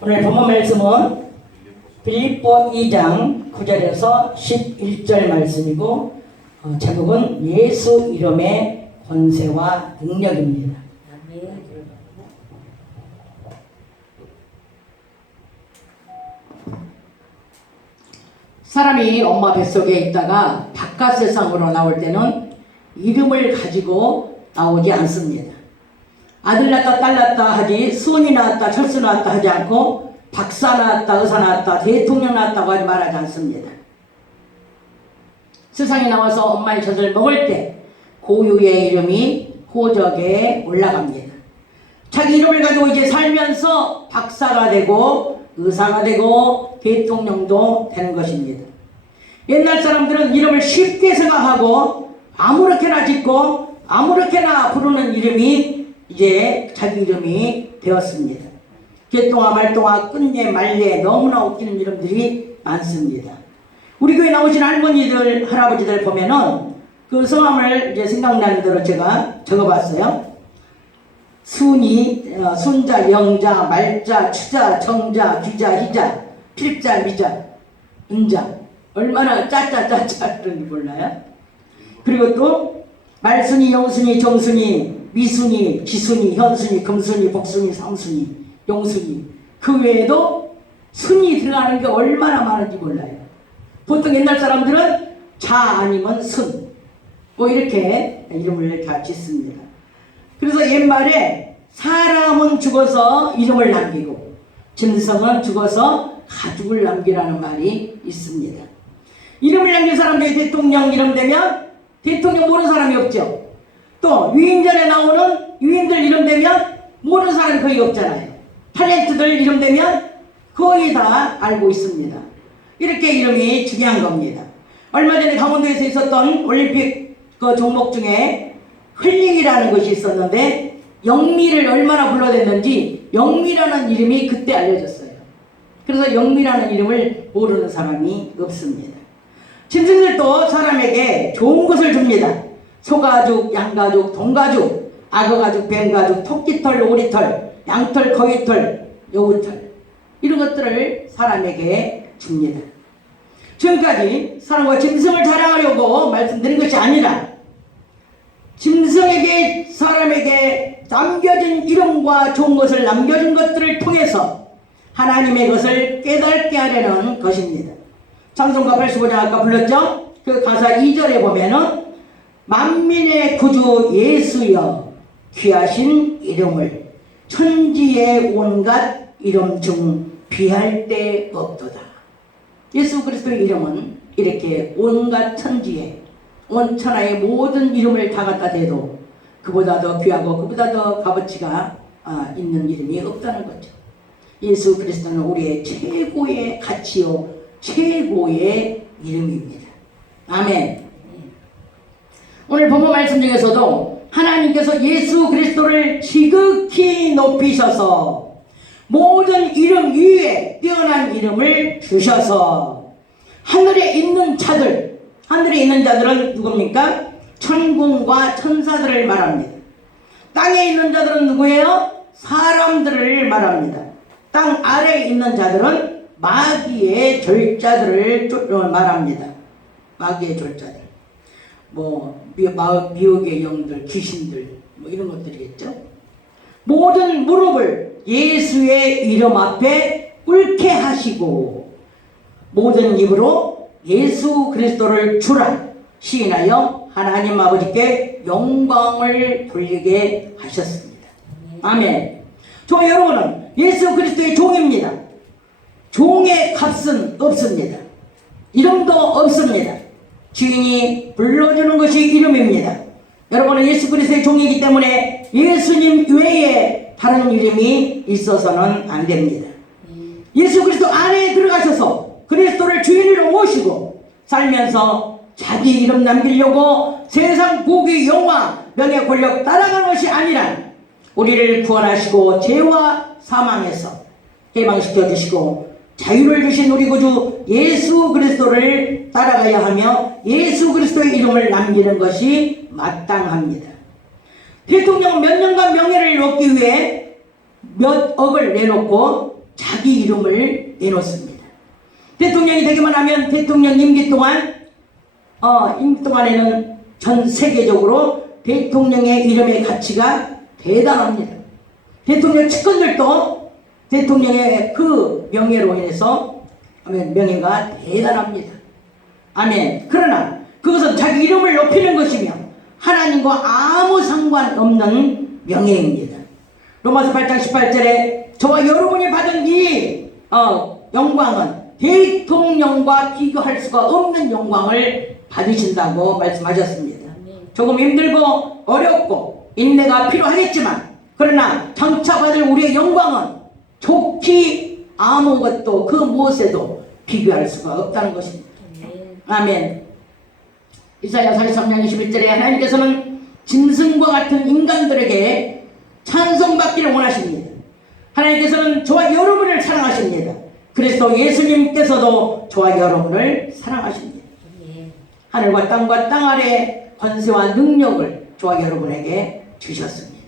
오늘 본문 말씀은 빌립보 2장 9절에서 11절 말씀이고 제목은 예수 이름의 권세와 능력입니다. 사람이 엄마 뱃속에 있다가 바깥 세상으로 나올 때는 이름을 가지고 나오지 않습니다. 아들 낳았다 딸 낳았다 하지 수원이 낳았다 철수 낳았다 하지 않고 박사 낳았다 의사 낳았다 대통령 낳았다고 하지 말하지 않습니다. 세상에 나와서 엄마의 젖을 먹을 때 고유의 이름이 호적에 올라갑니다. 자기 이름을 가지고 이제 살면서 박사가 되고 의사가 되고 대통령도 되는 것입니다. 옛날 사람들은 이름을 쉽게 생각하고 아무렇게나 짓고 아무렇게나 부르는 이름이 이제 자기 이름이 되었습니다. 개똥아 말똥아 끝내 말래 너무나 웃기는 이름들이 많습니다. 우리 교회 나오신 할머니들 할아버지들 보면은 그 성함을 이제 생각나는 대로 제가 적어봤어요. 순이, 순자, 영자, 말자, 추자, 정자, 귀자, 희자, 필자, 미자, 은자. 얼마나 짜짜짜짜 그런지 몰라요? 그리고 또 말순이, 영순이, 정순이, 미순이, 지순이, 현순이, 금순이, 복순이, 상순이, 용순이. 그 외에도 순이 들어가는 게 얼마나 많은지 몰라요. 보통 옛날 사람들은 자 아니면 순 뭐 이렇게 이름을 다 짓습니다. 그래서 옛말에 사람은 죽어서 이름을 남기고 짐승은 죽어서 가죽을 남기라는 말이 있습니다. 이름을 남긴 사람들이 대통령 이름 되면 대통령 모르는 사람이 없죠. 또 유인전에 나오는 유인들 이름 되면 모르는 사람이 거의 없잖아요. 탤런트들 이름 되면 거의 다 알고 있습니다. 이렇게 이름이 중요한 겁니다. 얼마 전에 강원도에서 있었던 올림픽 그 종목 중에 휠링이라는 것이 있었는데 영미를 얼마나 불러댔는지 영미라는 이름이 그때 알려졌어요. 그래서 영미라는 이름을 모르는 사람이 없습니다. 짐승들도 사람에게 좋은 것을 줍니다. 소가죽, 양가죽, 동가죽, 악어가죽, 뱀가죽, 토끼털, 오리털, 양털, 거위털, 여우털 이런 것들을 사람에게 줍니다. 지금까지 사람과 짐승을 자랑하려고 말씀드린 것이 아니라 짐승에게 사람에게 남겨진 이름과 좋은 것을 남겨진 것들을 통해서 하나님의 것을 깨닫게 하려는 것입니다. 찬송가 85장 아까 불렀죠? 그 가사 2절에 보면은 만민의 구주 예수여 귀하신 이름을 천지의 온갖 이름 중 비할 데 없도다. 예수 그리스도의 이름은 이렇게 온갖 천지에 온 천하의 모든 이름을 다 갖다 대도 그보다 더 귀하고 그보다 더 값어치가 있는 이름이 없다는 거죠. 예수 그리스도는 우리의 최고의 가치요 최고의 이름입니다. 아멘. 오늘 본문 말씀 중에서도 하나님께서 예수 그리스도를 지극히 높이셔서 모든 이름 위에 뛰어난 이름을 주셔서 하늘에 있는 자들은 누굽니까? 천군과 천사들을 말합니다. 땅에 있는 자들은 누구예요? 사람들을 말합니다. 땅 아래에 있는 자들은 마귀의 졸자들을 말합니다. 마귀의 졸자들. 미혹의 영들, 귀신들, 이런 것들이겠죠. 모든 무릎을 예수의 이름 앞에 꿇게 하시고 모든 입으로 예수 그리스도를 주라 시인하여 하나님 아버지께 영광을 돌리게 하셨습니다. 아멘. 저 여러분은 예수 그리스도의 종입니다. 종의 값은 없습니다. 이름도 없습니다. 주인이 불러주는 것이 이름입니다. 여러분은 예수 그리스도의 종이기 때문에 예수님 외에 다른 이름이 있어서는 안 됩니다. 예수 그리스도 안에 들어가셔서 그리스도를 주인으로 모시고 살면서 자기 이름 남기려고 세상 부귀 영화 명예 권력 따라가는 것이 아니라 우리를 구원하시고 죄와 사망에서 해방시켜 주시고 자유를 주신 우리 구주 예수 그리스도를 따라가야 하며 예수 그리스도의 이름을 남기는 것이 마땅합니다. 대통령은 몇 년간 명예를 얻기 위해 몇 억을 내놓고 자기 이름을 내놓습니다. 대통령이 되기만 하면 대통령 임기 동안에는 전 세계적으로 대통령의 이름의 가치가 대단합니다. 대통령 측근들도 대통령의 그 명예로 인해서 명예가 대단합니다. 아멘. 그러나 그것은 자기 이름을 높이는 것이며 하나님과 아무 상관없는 명예입니다. 로마서 8장 18절에 저와 여러분이 받은 이 영광은 대통령과 비교할 수가 없는 영광을 받으신다고 말씀하셨습니다. 조금 힘들고 어렵고 인내가 필요하겠지만 그러나 장차 받을 우리의 영광은 좋기 아무것도 그 무엇에도 비교할 수가 없다는 것입니다. 아멘. 이사야 43장 21절에 하나님께서는 짐승과 같은 인간들에게 찬송받기를 원하십니다. 하나님께서는 저와 여러분을 사랑하십니다. 그리스도 예수님께서도 저와 여러분을 사랑하십니다. 하늘과 땅과 땅 아래 권세와 능력을 저와 여러분에게 주셨습니다.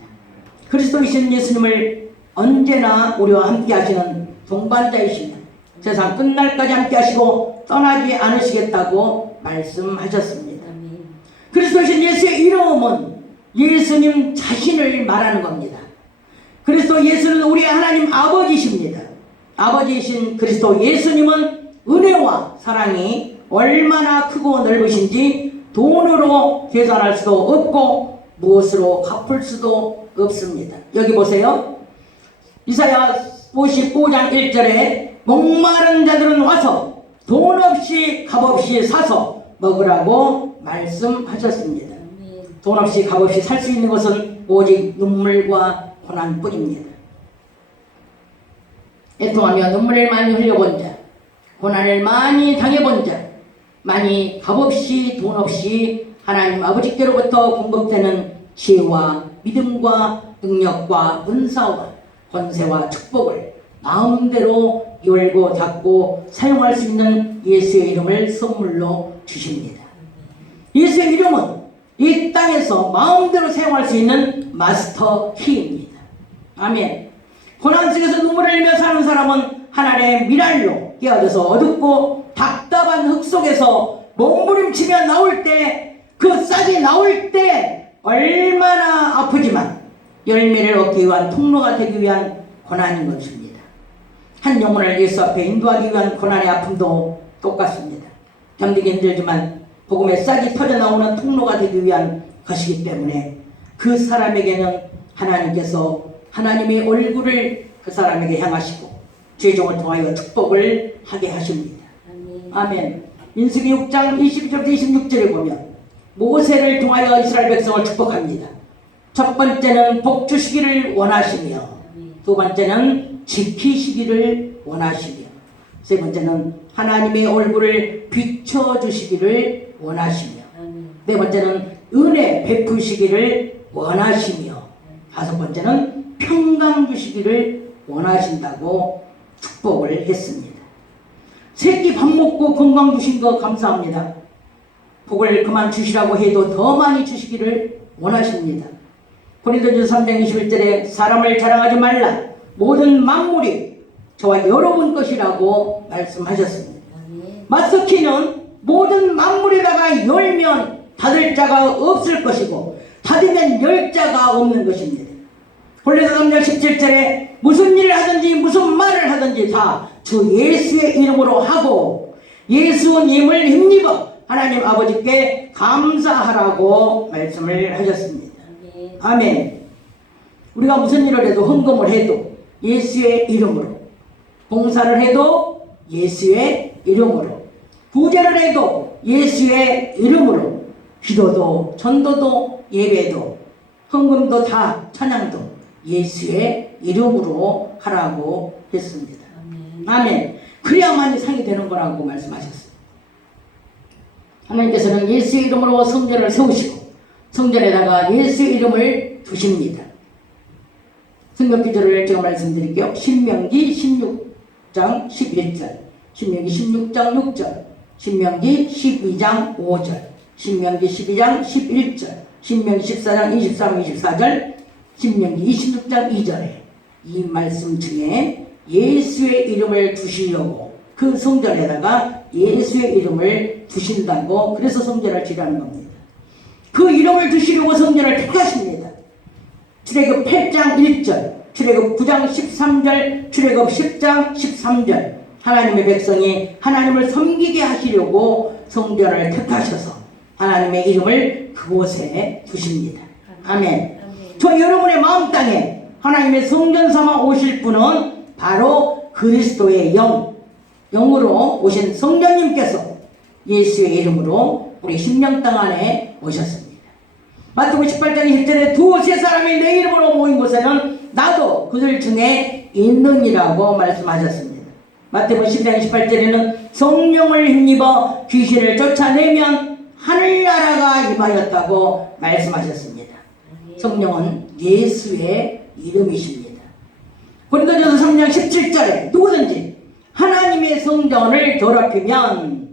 그리스도이신 예수님을 언제나 우리와 함께 하시는 동반자이시며 세상 끝날까지 함께 하시고 떠나지 않으시겠다고 말씀하셨습니다. 그리스도이신 예수의 이름은 예수님 자신을 말하는 겁니다. 그리스도 예수는 우리의 하나님 아버지십니다. 아버지이신 그리스도 예수님은 은혜와 사랑이 얼마나 크고 넓으신지 돈으로 계산할 수도 없고 무엇으로 갚을 수도 없습니다. 여기 보세요. 이사야 55장 1절에 목마른 자들은 와서 돈 없이 값 없이 사서 먹으라고 말씀하셨습니다. 돈 없이 값 없이 살 수 있는 것은 오직 눈물과 고난뿐입니다. 애통하며 눈물을 많이 흘려본 자, 고난을 많이 당해본 자, 많이 값없이 돈 없이 하나님 아버지께로부터 공급되는 지혜와 믿음과 능력과 은사와 권세와 축복을 마음대로 열고 닫고 사용할 수 있는 예수의 이름을 선물로 주십니다. 예수의 이름은 이 땅에서 마음대로 사용할 수 있는 마스터 키입니다. 아멘. 고난 속에서 눈물을 흘리며 사는 사람은 하나님의 미랄로 깨어져서 어둡고 답답한 흙 속에서 몸부림치며 나올 때 그 싹이 나올 때 얼마나 아프지만 열매를 얻기 위한 통로가 되기 위한 고난인 것입니다. 한 영혼을 예수 앞에 인도하기 위한 고난의 아픔도 똑같습니다. 견디기 힘들지만 복음의 싹이 터져 나오는 통로가 되기 위한 것이기 때문에 그 사람에게는 하나님께서 하나님의 얼굴을 그 사람에게 향하시고 죄종을 통하여 축복을 하게 하십니다. 아멘. 민수기 6장 22절부터 26절에 보면 모세를 통하여 이스라엘 백성을 축복합니다. 첫 번째는 복 주시기를 원하시며 두 번째는 지키시기를 원하시며 세 번째는 하나님의 얼굴을 비춰주시기를 원하시며 네 번째는 은혜 베푸시기를 원하시며 다섯 번째는 평강 주시기를 원하신다고 축복을 했습니다. 새끼 밥 먹고 건강 주신 거 감사합니다. 복을 그만 주시라고 해도 더 많이 주시기를 원하십니다. 고린도전서 3장 21절에 사람을 자랑하지 말라 모든 만물이 저와 여러분 것이라고 말씀하셨습니다. 마스터키는 모든 만물에다가 열면 닫을 자가 없을 것이고 닫으면 열 자가 없는 것입니다. 골로새 3장 17절에 무슨 일을 하든지 무슨 말을 하든지 다 주 예수의 이름으로 하고 예수님을 힘입어 하나님 아버지께 감사하라고 말씀을 하셨습니다. 아멘. 우리가 무슨 일을 해도 헌금을 해도 예수의 이름으로, 봉사를 해도 예수의 이름으로, 부제를 해도 예수의 이름으로, 기도도 전도도 예배도 헌금도 다 찬양도 예수의 이름으로 하라고 했습니다. 아멘. 그래야만이 상이 되는 거라고 말씀하셨습니다. 하나님께서는 예수의 이름으로 성전을 세우시고 성전에다가 예수의 이름을 두십니다. 성경 기절을 제가 말씀드릴게요. 신명기 16장 11절, 신명기 16장 6절, 신명기 12장 5절, 신명기 12장 11절, 신명기 14장 23, 24절, 신명기 26장 2절에 이 말씀 중에 예수의 이름을 두시려고 그 성전에다가 예수의 이름을 두신다고 그래서 성전을 지라는 겁니다. 그 이름을 두시려고 성전을 택하십니다. 출애굽 8장 1절, 출애굽 9장 13절, 출애굽 10장 13절 하나님의 백성이 하나님을 섬기게 하시려고 성전을 택하셔서 하나님의 이름을 그곳에 두십니다. 아멘. 저 여러분의 마음 땅에 하나님의 성전 삼아 오실 분은 바로 그리스도의 영으로 오신 성령님께서 예수의 이름으로 우리 심령 땅 안에 오셨습니다. 마태복음 18장 1절에 두세 사람이 내 이름으로 모인 곳에는 나도 그들 중에 있느니라고 말씀하셨습니다. 마태복음 10장 18절에는 성령을 힘입어 귀신을 쫓아내면 하늘나라가 임하였다고 말씀하셨습니다. 성령은 예수의 이름이십니다. 고린도전서 3장 17절에 누구든지 하나님의 성전을 더럽히면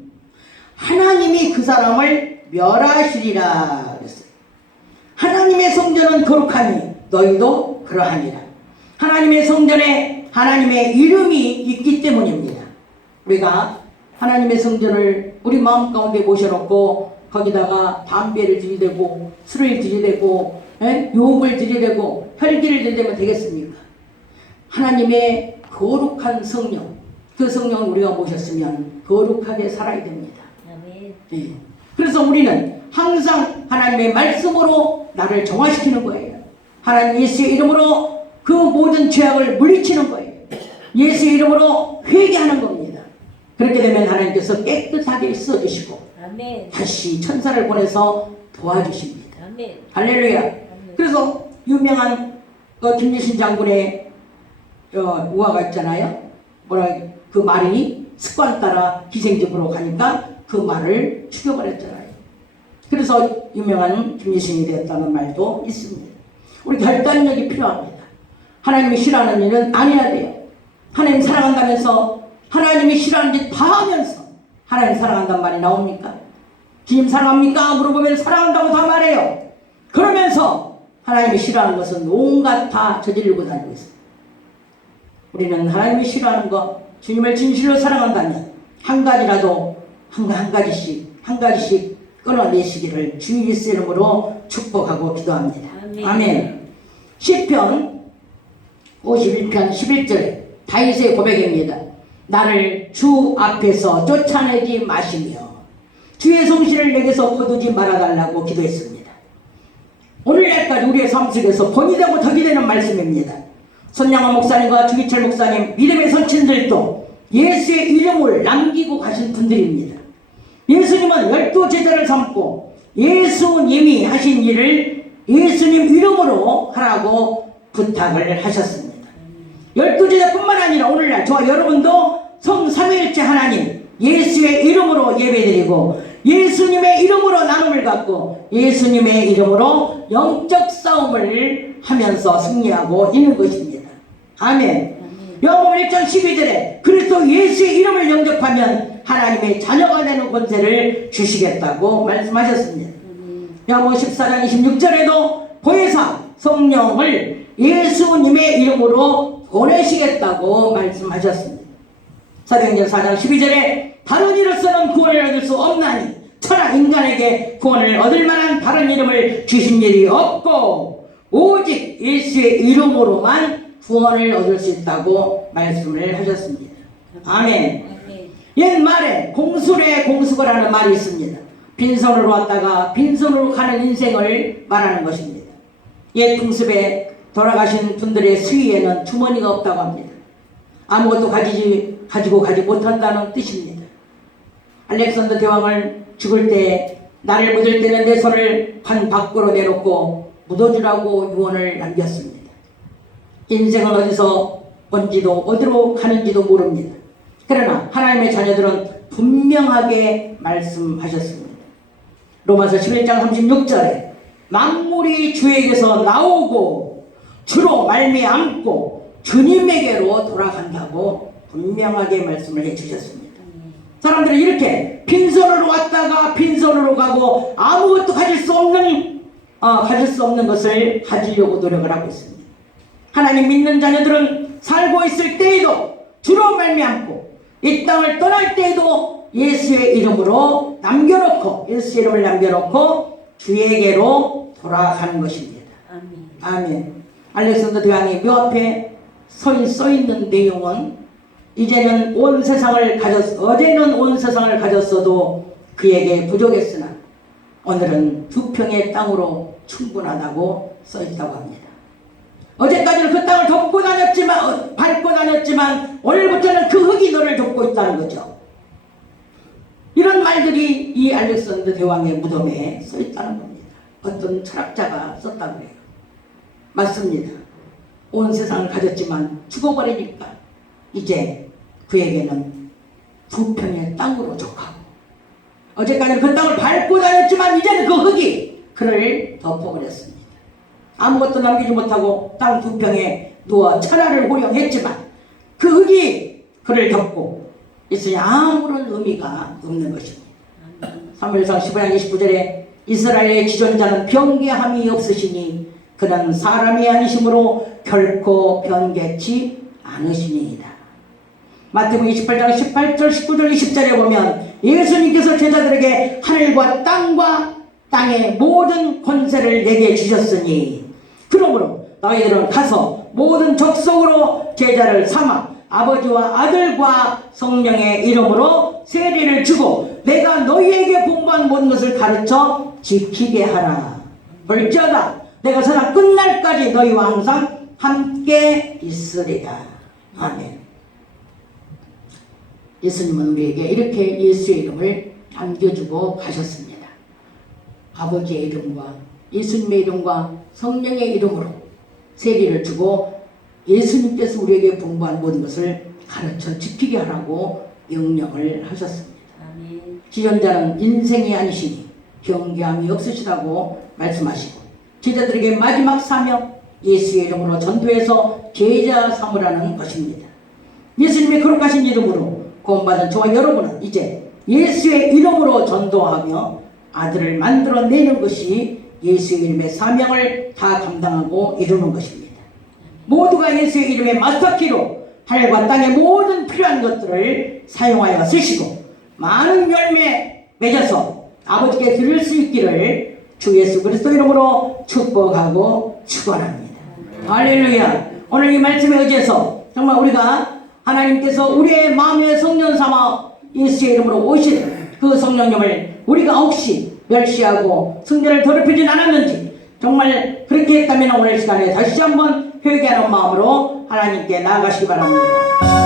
하나님이 그 사람을 멸하시리라 그랬어요. 하나님의 성전은 거룩하니 너희도 그러하니라. 하나님의 성전에 하나님의 이름이 있기 때문입니다. 우리가 하나님의 성전을 우리 마음 가운데 모셔놓고 거기다가 담배를 들이대고 술을 들이대고 욕을 들이대고 혈기를 들이대면 되겠습니까? 하나님의 거룩한 성령, 그 성령을 우리가 모셨으면 거룩하게 살아야 됩니다. 네. 그래서 우리는 항상 하나님의 말씀으로 나를 정화시키는 거예요. 하나님 예수의 이름으로 그 모든 죄악을 물리치는 거예요. 예수의 이름으로 회개하는 겁니다. 그렇게 되면 하나님께서 깨끗하게 써주시고 다시 천사를 보내서 도와주십니다. 할렐루야. 그래서 유명한 김유신 장군의 우화가 있잖아요. 그 말이 습관 따라 기생집으로 가니까 그 말을 죽여버렸잖아요. 그래서 유명한 김유신이 되었다는 말도 있습니다. 우리 결단력이 필요합니다. 하나님이 싫어하는 일은 안 해야 돼요. 하나님 사랑한다면서 하나님이 싫어하는 짓 다 하면서 하나님 사랑한다는 말이 나옵니까? 주님 사랑합니까? 물어보면 사랑한다고 다 말해요. 그러면서 하나님이 싫어하는 것은 온갖 다 저지르고 다니고 있어요. 우리는 하나님이 싫어하는 것, 주님을 진실로 사랑한다면 한 가지라도 한 가지씩 끊어내시기를 주 예수 이름으로 축복하고 기도합니다. 아멘. 시편 51편 11절에 다윗의 고백입니다. 나를 주 앞에서 쫓아내지 마시며 주의 성실을 내게서 거두지 말아달라고 기도했습니다. 오늘날까지 우리의 삶 속에서 본이 되고 덕이 되는 말씀입니다. 손양원 목사님과 주기철 목사님, 믿음의 선친들도 예수의 이름을 남기고 가신 분들입니다. 예수님은 12 제자를 삼고 예수님이 하신 일을 예수님 이름으로 하라고 부탁을 하셨습니다. 12 제자뿐만 아니라 오늘날 저와 여러분도 성삼위일체 하나님 예수의 이름으로 예배드리고 예수님의 이름으로 나눔을 갖고 예수님의 이름으로 영적 싸움을 하면서 승리하고 있는 것입니다. 아멘. 요한복음 1장 12절에 그리스도 예수의 이름을 영접하면 하나님의 자녀가 되는 권세를 주시겠다고 말씀하셨습니다. 요한복음 14장 26절에도 보혜사 성령을 예수님의 이름으로 보내시겠다고 말씀하셨습니다. 사도행전 4장 12절에 다른 이로서는 구원을 얻을 수 없나니 천하 인간에게 구원을 얻을 만한 다른 이름을 주신 일이 없고 오직 예수의 이름으로만 구원을 얻을 수 있다고 말씀을 하셨습니다. 아멘. 옛말에 공술에 공수거라는 말이 있습니다. 빈손으로 왔다가 빈손으로 가는 인생을 말하는 것입니다. 옛 풍습에 돌아가신 분들의 수위에는 주머니가 없다고 합니다. 아무것도 가지고 가지 못한다는 뜻입니다. 알렉산더 대왕을 죽을 때 나를 묻을 때는 내 손을 관 밖으로 내놓고 묻어주라고 유언을 남겼습니다. 인생은 어디서 온지도 어디로 가는지도 모릅니다. 그러나 하나님의 자녀들은 분명하게 말씀하셨습니다. 로마서 11장 36절에 만물이 주에게서 나오고 주로 말미암고 주님에게로 돌아간다고 분명하게 말씀을 해주셨습니다. 사람들은 이렇게 빈손으로 왔다가 빈손으로 가고 아무것도 가질 수 없는 것을 가지려고 노력을 하고 있습니다. 하나님 믿는 자녀들은 살고 있을 때에도 주로 말미암고 이 땅을 떠날 때에도 예수의 이름으로 남겨놓고 예수의 이름을 남겨놓고 주에게로 돌아가는 것입니다. 아멘. 알렉산더 대왕이 묘 앞에 써 있는 내용은 이제는 온 세상을 어제는 온 세상을 가졌어도 그에게 부족했으나 오늘은 2평의 땅으로 충분하다고 써 있다고 합니다. 어제까지는 그 땅을 밟고 다녔지만 오늘부터는 그 흙이 너를 돕고 있다는 거죠. 이런 말들이 이 알렉산더 대왕의 무덤에 써 있다는 겁니다. 어떤 철학자가 썼다고 해요. 맞습니다. 온 세상을 가졌지만 죽어버리니까 이제 그에게는 2평의 땅으로 족하고 어제까지는 그 땅을 밟고 다녔지만 이제는 그 흙이 그를 덮어버렸습니다. 아무것도 남기지 못하고 땅 2평에 누워 천하를 호령했지만 그 흙이 그를 덮고 있으니 아무런 의미가 없는 것입니다. 사무엘상 15장 29절에 이스라엘의 지존자는 변개함이 없으시니 그는 사람이 아니심으로 결코 변개치 않으시니이다. 마태복음 28장 18절 19절 20절에 보면 예수님께서 제자들에게 하늘과 땅의 모든 권세를 내게 주셨으니 그러므로 너희들은 가서 모든 족속으로 제자를 삼아 아버지와 아들과 성령의 이름으로 세례를 주고 내가 너희에게 분부한 모든 것을 가르쳐 지키게 하라. 볼지어다 내가 세상 끝날까지 너희와 항상 함께 있으리라. 아멘. 예수님은 우리에게 이렇게 예수의 이름을 남겨주고 가셨습니다. 아버지의 이름과 예수님의 이름과 성령의 이름으로 세례를 주고 예수님께서 우리에게 분부한 모든 것을 가르쳐 지키게 하라고 명령을 하셨습니다. 아멘. 지존자는 인생이 아니시니 경계함이 없으시다고 말씀하시고 제자들에게 마지막 사명 예수의 이름으로 전도해서 제자 삼으라는 것입니다. 예수님의 거룩하신 이름으로 구원받은 저와 여러분은 이제 예수의 이름으로 전도하며 아들을 만들어내는 것이 예수의 이름의 사명을 다 감당하고 이루는 것입니다. 모두가 예수의 이름의 마스터키로 하늘과 땅의 모든 필요한 것들을 사용하여 쓰시고 많은 열매 맺어서 아버지께 드릴 수 있기를 주 예수 그리스도 이름으로 축복하고 축원합니다. 할렐루야. 오늘 이 말씀에 의지해서 정말 우리가 하나님께서 우리의 마음에 성령 삼아 예수의 이름으로 오신 그 성령님을 우리가 혹시 멸시하고 성전을 더럽히진 않았는지 정말 그렇게 했다면 오늘 시간에 다시 한번 회개하는 마음으로 하나님께 나아가시기 바랍니다.